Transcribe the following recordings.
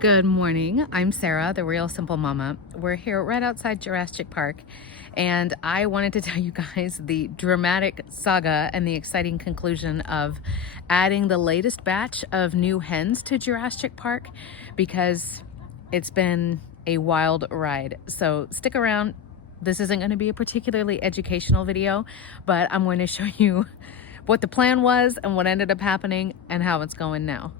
Good morning. I'm Sarah, the Real Simple Mama. We're here right outside Jurasschic Park, and I wanted to tell you guys the dramatic saga and the exciting conclusion of adding the latest batch of new hens to Jurasschic Park, because it's been a wild ride. So stick around. This isn't going to be a particularly educational video, but I'm going to show you what the plan was and what ended up happening and how it's going now.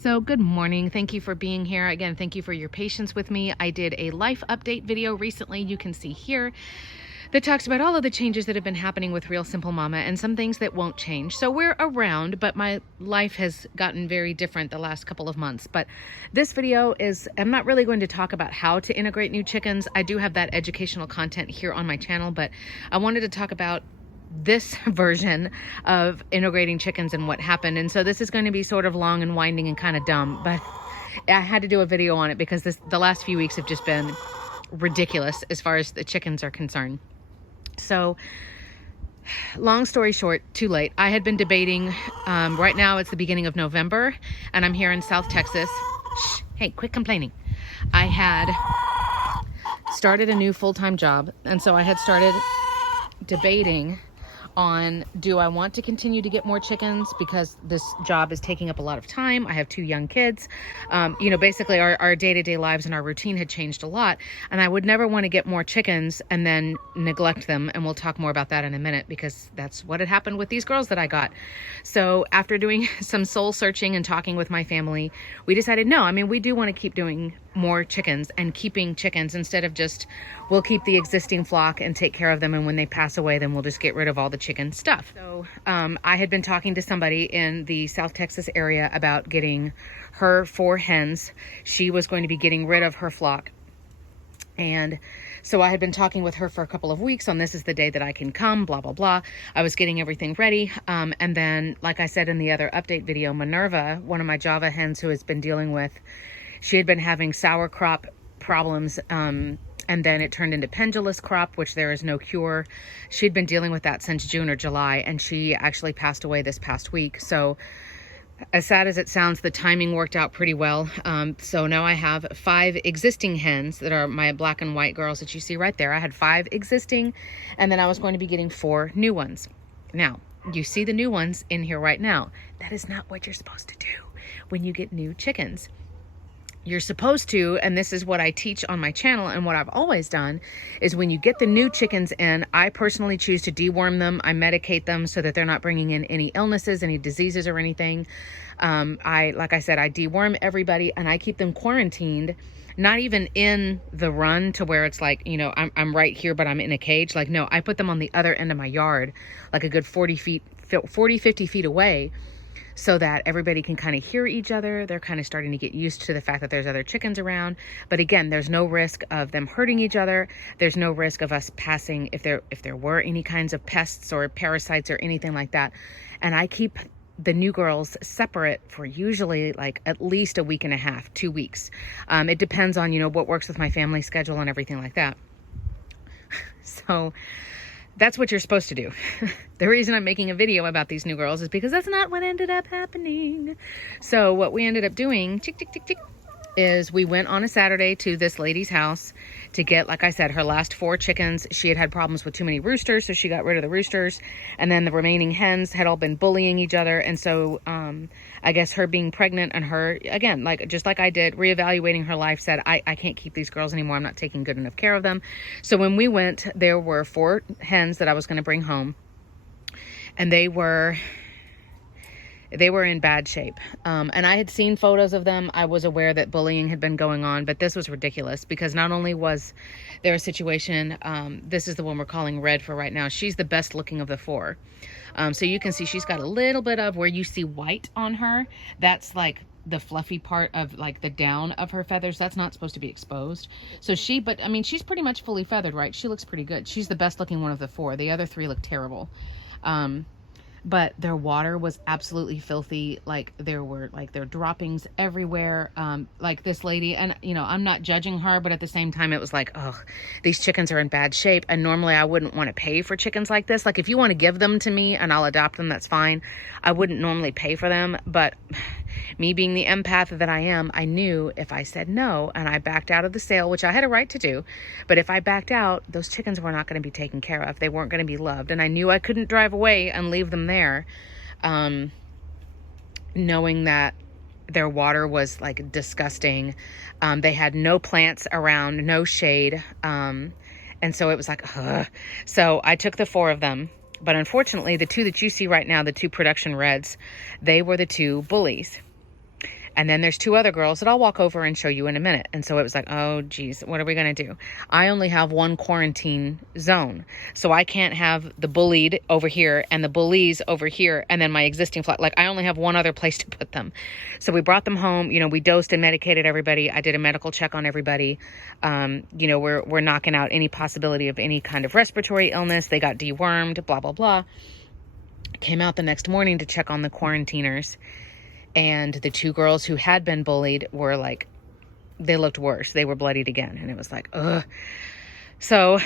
So good morning. Thank you for being here. Again, thank you for your patience with me. I did a life update video recently, you can see here, that talks about all of the changes that have been happening with Real Simple Mama and some things that won't change. So we're around, but my life has gotten very different the last couple of months. But this video is, I'm not really going to talk about how to integrate new chickens. I do have that educational content here on my channel, but I wanted to talk about this version of integrating chickens and what happened. And so this is going to be sort of long and winding and kind of dumb, but I had to do a video on it because the last few weeks have just been ridiculous as far as the chickens are concerned. So long story short, too late. I had been debating, right now it's the beginning of November and I'm here in South Texas. Shh, hey, quit complaining. I had started a new full-time job, and so I had started debating on, do I want to continue to get more chickens because this job is taking up a lot of time. I have two young kids. Basically our day-to-day lives and our routine had changed a lot, and I would never want to get more chickens and then neglect them. And we'll talk more about that in a minute, because that's what had happened with these girls that I got. So after doing some soul searching and talking with my family, we decided, no, I mean, we do want to keep doing more chickens and keeping chickens instead of just, we'll keep the existing flock and take care of them, and when they pass away, then we'll just get rid of all the chicken stuff. So I had been talking to somebody in the South Texas area about getting her 4 hens. She was going to be getting rid of her flock, and so I had been talking with her for a couple of weeks on, this is the day that I can come, blah, blah, blah. I was getting everything ready. And then, like I said in the other update video, Minerva, one of my Java hens who has been dealing with, she had been having sour crop problems, and then it turned into pendulous crop, which there is no cure. She'd been dealing with that since June or July, and she actually passed away this past week. So as sad as it sounds, the timing worked out pretty well. So now I have 5 existing hens that are my black and white girls that you see right there. I had 5 existing, and then I was going to be getting 4 new ones. Now, you see the new ones in here right now. That is not what you're supposed to do when you get new chickens. You're supposed to, and this is what I teach on my channel and what I've always done, is when you get the new chickens in, I personally choose to deworm them. I medicate them so that they're not bringing in any illnesses, any diseases or anything. Like I said, I deworm everybody, and I keep them quarantined, not even in the run to where it's like, I'm right here, but I'm in a cage. Like, no, I put them on the other end of my yard, like a good 50 feet away, so that everybody can kind of hear each other. They're kind of starting to get used to the fact that there's other chickens around. But again, there's no risk of them hurting each other. There's no risk of us passing, if there were any kinds of pests or parasites or anything like that. And I keep the new girls separate for usually like at least a week and a half, 2 weeks. It depends on, what works with my family schedule and everything like that. So that's what you're supposed to do. The reason I'm making a video about these new girls is because that's not what ended up happening. So what we ended up doing, tick, tick, tick, tick, is we went on a Saturday to this lady's house to get, like I said, her last 4 chickens. She had problems with too many roosters, so she got rid of the roosters. And then the remaining hens had all been bullying each other. And so I guess her being pregnant and her, again, just like I did, reevaluating her life, said, I can't keep these girls anymore. I'm not taking good enough care of them. So when we went, there were 4 hens that I was going to bring home. And they were in bad shape. And I had seen photos of them. I was aware that bullying had been going on, but this was ridiculous because not only was there a situation, this is the one we're calling Red for right now. She's the best looking of the 4. So you can see she's got a little bit of where you see white on her. That's like the fluffy part of like the down of her feathers. That's not supposed to be exposed. So she's pretty much fully feathered, right? She looks pretty good. She's the best looking one of the 4. The other 3 look terrible. but their water was absolutely filthy. Like there were like their droppings everywhere. Like this lady, and you know, I'm not judging her, but at the same time it was like, oh, these chickens are in bad shape. And normally I wouldn't want to pay for chickens like this. Like if you want to give them to me and I'll adopt them, that's fine. I wouldn't normally pay for them, but me being the empath that I am, I knew if I said no and I backed out of the sale, which I had a right to do, but if I backed out, those chickens were not going to be taken care of. They weren't going to be loved. And I knew I couldn't drive away and leave them there, knowing that their water was like disgusting. They had no plants around, no shade. And so it was like, ugh. So I took the 4 of them. But unfortunately, the 2 that you see right now, the 2 production reds, they were the 2 bullies. And then there's 2 other girls that I'll walk over and show you in a minute. And so it was like, oh, geez, what are we going to do? I only have 1 quarantine zone. So I can't have the bullied over here and the bullies over here and then my existing flock. Like I only have 1 other place to put them. So we brought them home. You know, we dosed and medicated everybody. I did a medical check on everybody. You know, we're knocking out any possibility of any kind of respiratory illness. They got dewormed, blah, blah, blah. Came out the next morning to check on the quarantiners. And the 2 girls who had been bullied were like, they looked worse. They were bloodied again. And it was like, ugh. So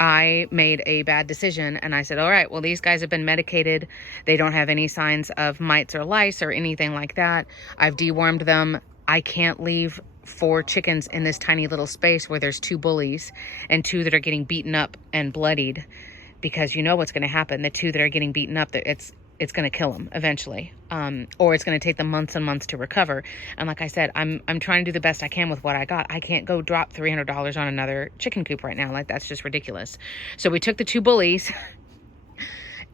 I made a bad decision and I said, all right, well, these guys have been medicated. They don't have any signs of mites or lice or anything like that. I've dewormed them. I can't leave 4 chickens in this tiny little space where there's 2 bullies and 2 that are getting beaten up and bloodied, because you know what's going to happen. The 2 that are getting beaten up, it's going to kill them eventually. Or it's going to take them months and months to recover. And like I said, I'm trying to do the best I can with what I got. I can't go drop $300 on another chicken coop right now. Like that's just ridiculous. So we took the 2 bullies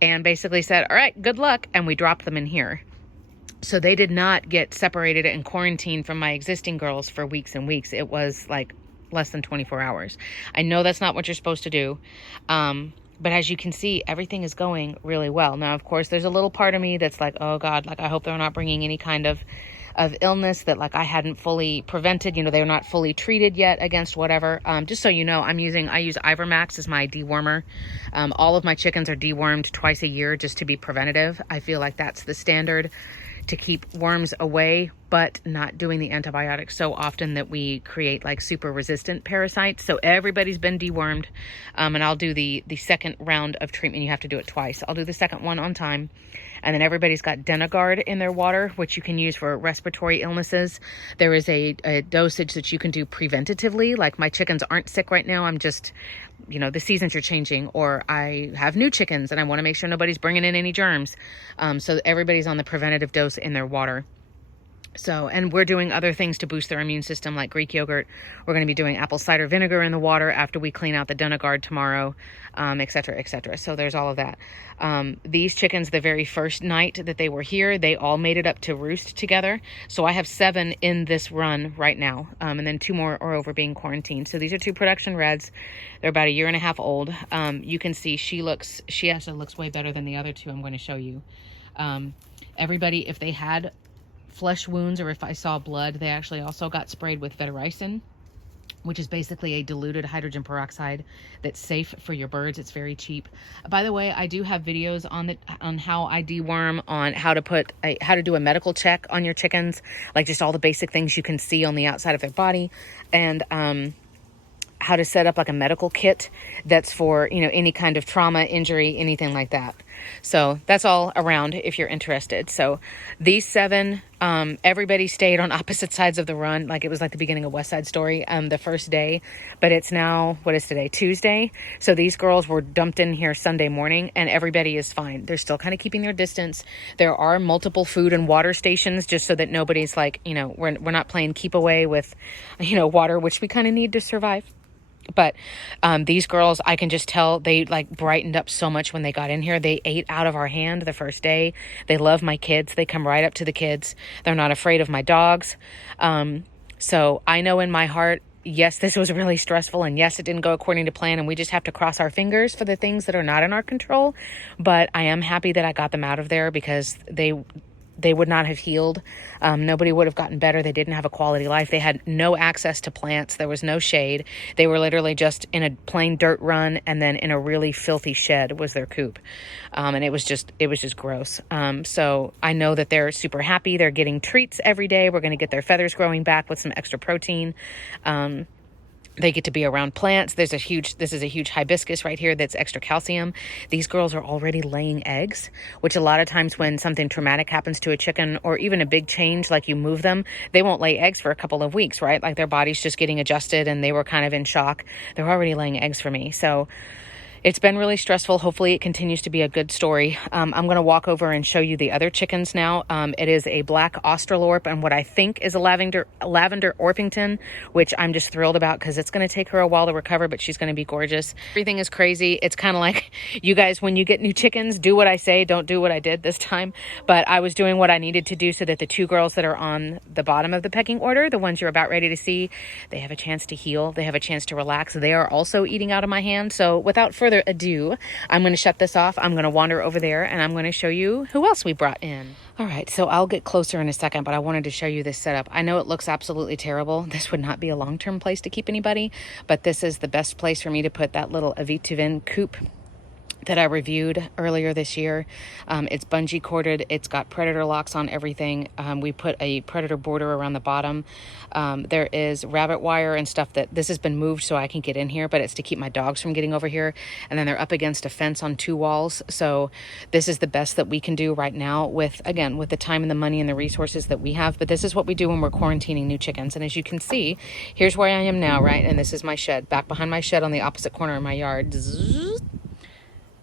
and basically said, all right, good luck. And we dropped them in here. So they did not get separated and quarantined from my existing girls for weeks and weeks. It was like less than 24 hours. I know that's not what you're supposed to do. But as you can see, everything is going really well. Now, of course, there's a little part of me that's like, oh God, like I hope they're not bringing any kind of illness that like I hadn't fully prevented. You know, they're not fully treated yet against whatever. Just so you know, I use Ivermax as my dewormer. All of my chickens are dewormed twice a year just to be preventative. I feel like that's the standard to keep worms away, but not doing the antibiotics so often that we create like super resistant parasites. So everybody's been dewormed. And I'll do the second round of treatment. You have to do it twice. I'll do the second one on time. And then everybody's got Denagard in their water, which you can use for respiratory illnesses. There is a dosage that you can do preventatively. Like my chickens aren't sick right now. I'm just, you know, the seasons are changing, or I have new chickens and I want to make sure nobody's bringing in any germs. So everybody's on the preventative dose in their water. So, and we're doing other things to boost their immune system, like Greek yogurt. We're going to be doing apple cider vinegar in the water after we clean out the Denagard tomorrow, et cetera, et cetera. So there's all of that. These chickens, the very first night that they were here, they all made it up to roost together. So I have 7 in this run right now. And then 2 more are over being quarantined. So these are 2 production reds. They're about 1.5 years old. You can see she actually looks way better than the other 2 I'm going to show you. Everybody, if they had flesh wounds or if I saw blood, they actually also got sprayed with vetericin, which is basically a diluted hydrogen peroxide that's safe for your birds. It's very cheap. By the way, I do have videos on how I deworm, on how to do a medical check on your chickens, like just all the basic things you can see on the outside of their body, and how to set up like a medical kit that's for, you know, any kind of trauma, injury, anything like that. So that's all around if you're interested. So these 7, everybody stayed on opposite sides of the run. Like it was like the beginning of West Side Story, the first day, but it's now, what is today? Tuesday. So these girls were dumped in here Sunday morning and everybody is fine. They're still kind of keeping their distance. There are multiple food and water stations just so that nobody's like, you know, we're not playing keep away with, you know, water, which we kind of need to survive. But these girls, I can just tell they like brightened up so much when they got in here. They ate out of our hand the first day. They love my kids. They come right up to the kids. They're not afraid of my dogs. So I know in my heart, yes, this was really stressful. And yes, it didn't go according to plan. And we just have to cross our fingers for the things that are not in our control. But I am happy that I got them out of there because they would not have healed. Nobody would have gotten better. They didn't have a quality life. They had no access to plants. There was no shade. They were literally just in a plain dirt run, and then in a really filthy shed was their coop. And it was just gross. So I know that they're super happy. They're getting treats every day. We're going to get their feathers growing back with some extra protein. They get to be around plants. This is a huge hibiscus right here that's extra calcium. These girls are already laying eggs, which a lot of times when something traumatic happens to a chicken, or even a big change, like you move them, they won't lay eggs for a couple of weeks, right? Like their body's just getting adjusted and they were kind of in shock. They're already laying eggs for me. So it's been really stressful. Hopefully it continues to be a good story. I'm going to walk over and show you the other chickens now. It is a black Australorp and what I think is a lavender Orpington, which I'm just thrilled about because it's going to take her a while to recover, but she's going to be gorgeous. Everything is crazy. It's kind of like you guys, when you get new chickens, do what I say, don't do what I did this time. But I was doing what I needed to do so that the two girls that are on the bottom of the pecking order, the ones you're about ready to see, they have a chance to heal. They have a chance to relax. They are also eating out of my hand. So without further ado, I'm going to shut this off. I'm going to wander over there and I'm going to show you who else we brought in. All right, so I'll get closer in a second, but I wanted to show you this setup. I know it looks absolutely terrible. This would not be a long-term place to keep anybody, but this is the best place for me to put that little Avituvin coop that I reviewed earlier this year. It's bungee corded. It's got predator locks on everything. We put a predator border around the bottom. There is rabbit wire and stuff that this has been moved so I can get in here, but it's to keep my dogs from getting over here. And then they're up against a fence on 2 walls. So this is the best that we can do right now with the time and the money and the resources that we have. But this is what we do when we're quarantining new chickens. And as you can see, here's where I am now, right? And this is my shed. Back behind my shed on the opposite corner of my yard.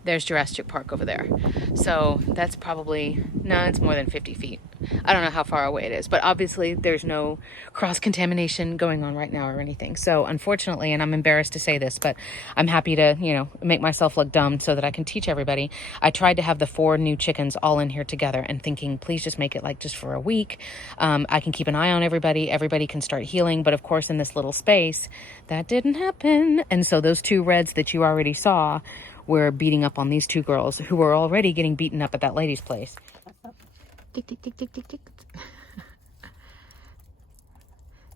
There's Jurasschic Park over there. So that's probably, no, it's more than 50 feet. I don't know how far away it is, but obviously there's no cross-contamination going on right now or anything. So unfortunately, and I'm embarrassed to say this, but I'm happy to, make myself look dumb so that I can teach everybody. I tried to have the 4 new chickens all in here together and thinking, please just make it like just for a week. I can keep an eye on everybody. Everybody can start healing. But of course, in this little space, that didn't happen. And so those 2 reds that you already saw were beating up on these 2 girls who were already getting beaten up at that lady's place. Tick, tick, tick, tick, tick, tick.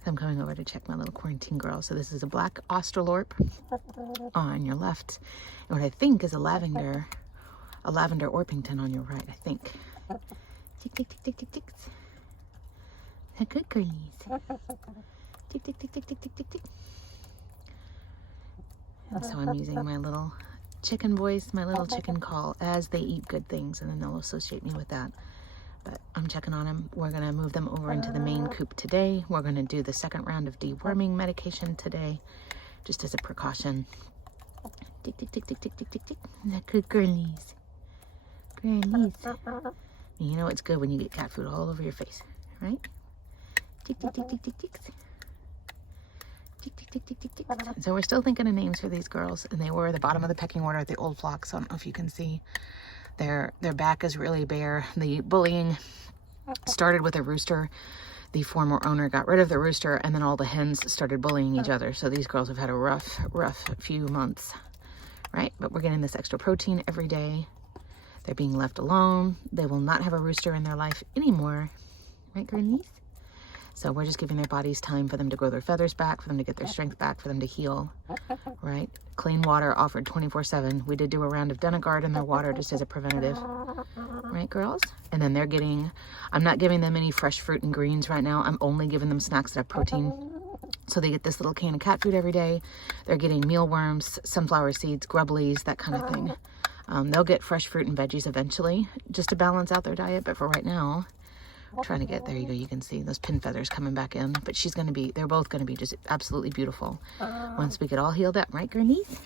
I'm coming over to check my little quarantine girl. So this is a black Australorp on your left, and what I think is a lavender Orpington on your right, I think. Tick, tick, tick, tick, tick, tick. They're good girlies. Tick, tick, tick, tick, tick, tick, tick, tick. And so I'm using my little chicken voice, my little chicken call as they eat good things, and then they'll associate me with that. But I'm checking on them. We're going to move them over into the main coop today. We're going to do the 2nd round of deworming medication today, just as a precaution. Tick, tick, tick, tick, tick, tick, tick, tick. They're good girlies. Girlies. You know it's good when you get cat food all over your face, right? Tick, tick, tick, tick, tick, tick. Tick, tick, tick, tick, tick, tick. So we're still thinking of names for these girls, and they were at the bottom of the pecking order at the old flock. So I don't know if you can see their back is really bare. The bullying started with a rooster. The former owner got rid of the rooster, and then all the hens started bullying each other. So these girls have had a rough few months, right? But we're getting this extra protein every day. They're being left alone. They will not have a rooster in their life anymore, right, girlies? So we're just giving their bodies time for them to grow their feathers back, for them to get their strength back, for them to heal, right? Clean water offered 24/7. We did do a round of Denegard in their water just as a preventative, right, girls? And then I'm not giving them any fresh fruit and greens right now. I'm only giving them snacks that have protein. So they get this little can of cat food every day. They're getting mealworms, sunflower seeds, grubblies, that kind of thing. They'll get fresh fruit and veggies eventually just to balance out their diet. But for right now, trying to get, there you go, you can see those pin feathers coming back in, but they're both going to be just absolutely beautiful once we get all healed up, right, girlies?